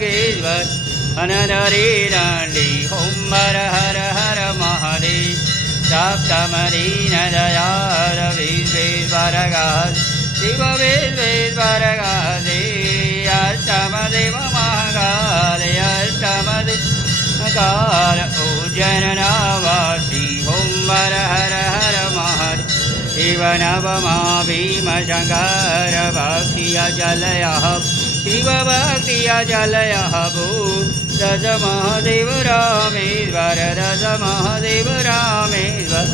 त्र्यंबकेश्वर अनधरे दंडी ओम हर हर हर महादेव सप्तमदीन दयाल विश्वेश्वरगाद शिव विश्वेश्वरगादे अष्टमदेव महाकाल अष्टमदेव काल उज्जैनवासी ओम हर हर हर महादेव शिव नवमा भीम शंकर भक्ति अजलय शिव भक्ति अजलय भू दश महादेव रामेश्वर दश महादेव रामेश्वर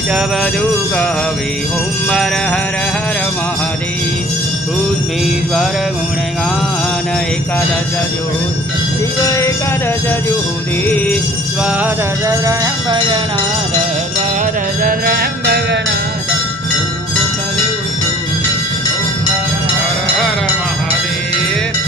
इतवधु कहवे ओम हर हर हर महादेव भूमेश्वर गुणगान एकादश ज्योति शिव एकादश ज्योति द्वादश ब्रह्मगणाध द्वादश ब्रह्मगणाध हर महादेव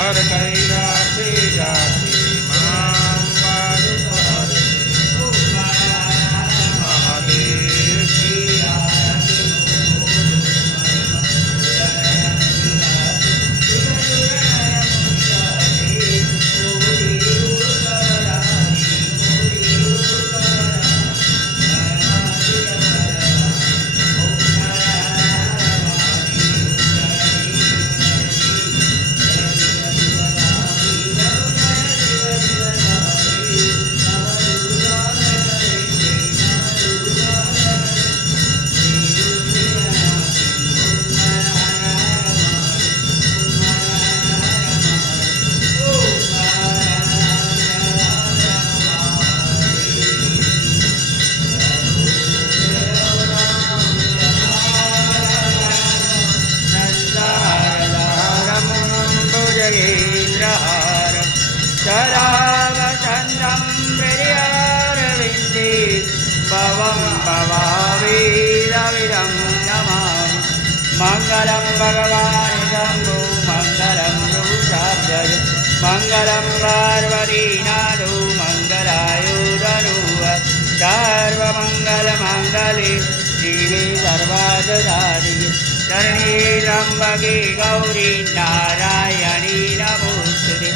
हर कैलासे जाति मां पादुपहरे महादेव की चरावचन्द्रं प्रियरविन्दे भवं भवावीरविदं नमामि मङ्गलं भगवान् शम्भो मङ्गलं रुषाब्जय मङ्गलं पार्वतीनाथो मङ्गलायुधनुः सर्वमङ्गलमङ्गले शिवे सर्वार्थसाधिके शरण्ये त्र्यम्बके गौरी नारायणी नमोस्तुते